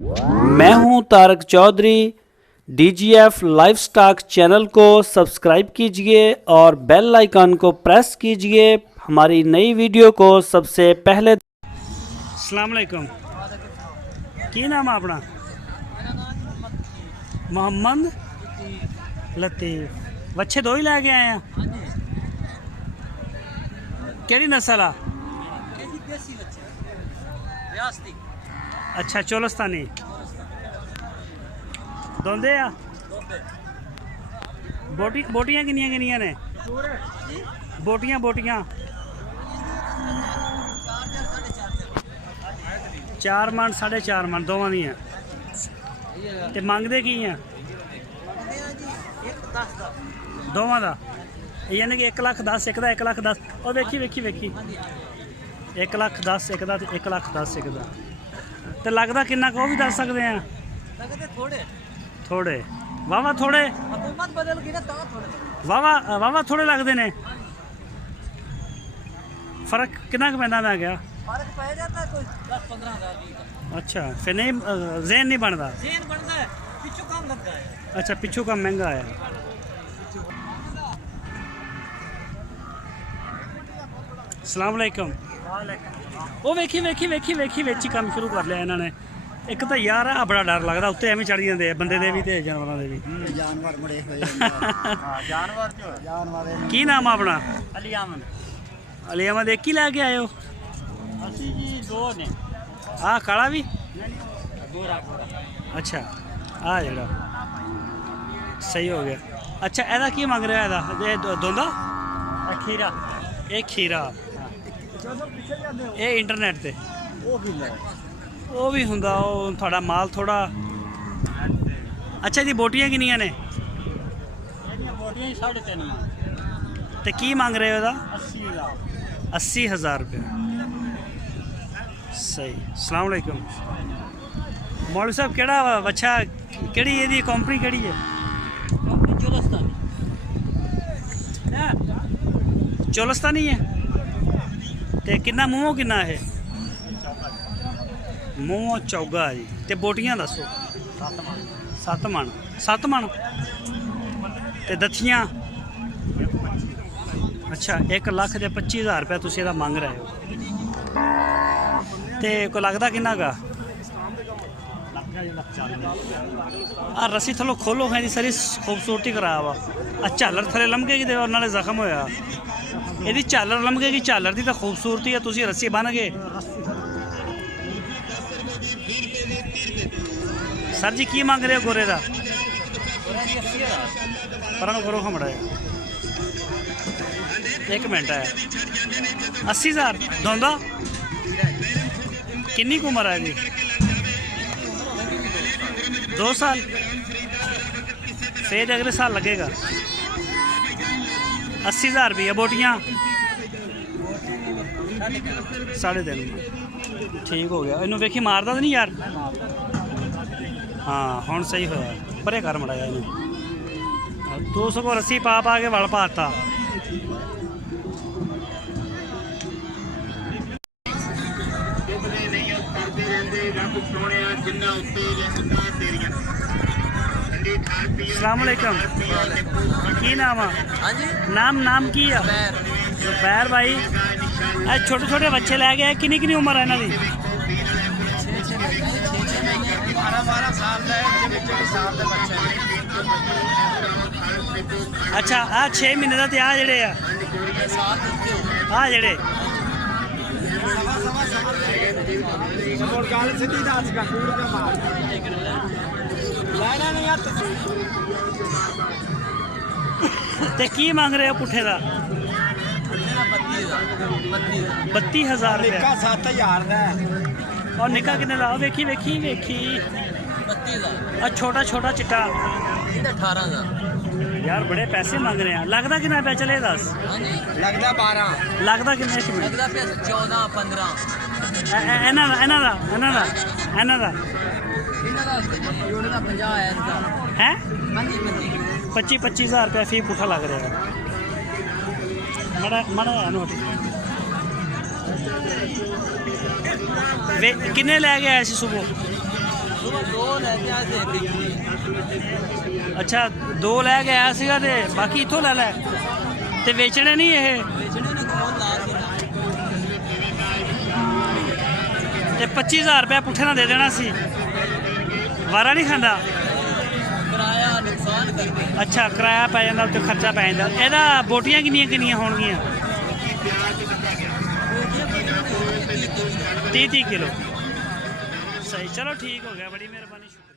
मैं हूं Tarak Chaudhary. DGF livestock channel को सब्सक्राइब कीजिए और बेल आइकन को प्रेस कीजिए हमारी नई वीडियो को सबसे पहले। अस्सलाम वालेकुम, की नाम है अपना? मोहम्मद लतीफ। बच्चे दो ही लैके आए हैं, केड़ी नस्ल आ? अच्छा, चोलस्तानी दोंदे आ। बोटियां किनियां किनियां ने? बोटियां 4 मन 4.5 मन दोवां दियां। ते मंगदे की हैं दोवां दा? यानी कि 1,10,000 एक दा 1,10,000। और वेखी 1,10,000 एक दा ते 1,10,000 एक दा। तो लगता किन्ना को भी दस सकते हैं? थोड़े वावा थोड़े वावा थोड़े लगते ने। फर्क कितना पैदा मैं गया? अच्छा, फिर नहीं ज़ेन नहीं बनता? अच्छा, पिछू कम महंगा है। अस्सलाम वालेकुम। वो वेखी काम शुरू कर लिया इन्होंने। एक तो यार आ बड़ा डर लगता, उत्ते एवं चढ़ जाते बंदे दे भी ते जानवरों दे भी। की नाम है अपना? अली अहमद। एक ही लैके आए हो? हाँ, काला भी? अच्छा, आ जड़ा सही हो गया। अच्छा, एदा की मंग रहा है? दोंदा खीरा? एक खीरा ये इंटरनेट ते वो भी हुंदा थोड़ा माल थोड़ा। अच्छा जी, बोटियां किनियां ने? 3.5 ते की मंग रहे हो एदा? 80,000 रुपया। सही। अस्सलाम वालेकुम मौलवी साहब, केड़ा बच्चा केड़ी ये कंपनी केड़ी है? चोलस्तानी है। ते किन्ना मूंहों किन्ना है? मूंहों चौगा जी। ते बोटियां दसो? 7 मन ते दथियां? अच्छा, 1,25,000 रुपया तुसीं इहदा मंग रहे हो। ते को लगता किन्ना गा? रस्सी थलो खोलो है सारी खूबसूरती करा वा। झालर थले लमकेगी तो नाले जख्म होया। यदि झालर लमकेगी, झालर की तो खूबसूरती है। तुसीं रस्सी बन गए। सर जी की मंग रहे हो गोरे का? पर करो हमड़ा एक मिनट है। 80,000 दोंदा? किन्नी उम्र है जी? 2 साल? फिर अगले साल लगेगा। 80,000 रुपया। बोटियां 3.5। ठीक हो गया। इनू वेखी मारदा तो नहीं यार? हाँ, हुण सही होया। परे कर मड़ाया इनू। 200 को रस्सी पा के वल पाता। अस्सलाम वालेकुम, की नाम है? नाम की है? जुबैर भाई। छोटे छोटे बच्चे लै गए, किन्नी उम्र है इन्हों की? 12 साल। अच्छा, आ 6 महीने का? आ जेड़े जेड़े ते की मंग रहे हो पुट्ठे का? 32,000 रुपया। 7,000 और निका किन्ने दा? वेखी छोटा चिट्टा 18,000। यार बड़े पैसे मंग रहे हैं। लगता किन्ना पे? चले 10 लगता 12 लगता किन्ने? 14-15 है 25,000 रुपया फी पुट्ठा लग रहा है। किन्ने लै गए सुबह? दो लेके आए थे ਅੱਛਾ 2 ਲੈ ਕੇ ਆਇਆ ਸੀਗਾ ਤੇ ਬਾਕੀ ਇੱਥੋਂ ਲੈ ਲੈ ਤੇ ਵੇਚਣੇ ਨਹੀਂ ਇਹ बेचने ने कौन ला सी ਤੇ 25000 ਰੁਪਏ ਪੁੱਠੇ ਨਾਲ ਦੇ ਦੇਣਾ ਸੀ ਵਾਰਾ ਨਹੀਂ ਖਾਂਦਾ किराया नुकसान कर दे ਅੱਛਾ ਕਿਰਾਇਆ ਪੈ ਜਾਂਦਾ ਉੱਤੇ ਖਰਚਾ ਪੈ ਜਾਂਦਾ ਇਹਦਾ ਬੋਟੀਆਂ ਕਿੰਨੀਆਂ ਕਿੰਨੀਆਂ ਹੋਣਗੀਆਂ 30 ਕਿਲੋ ਸਹੀ ਚਲੋ ਠੀਕ ਹੋ ਗਿਆ ਬੜੀ ਮਿਹਰਬਾਨੀ ਸ਼ੁਕਰੀਆ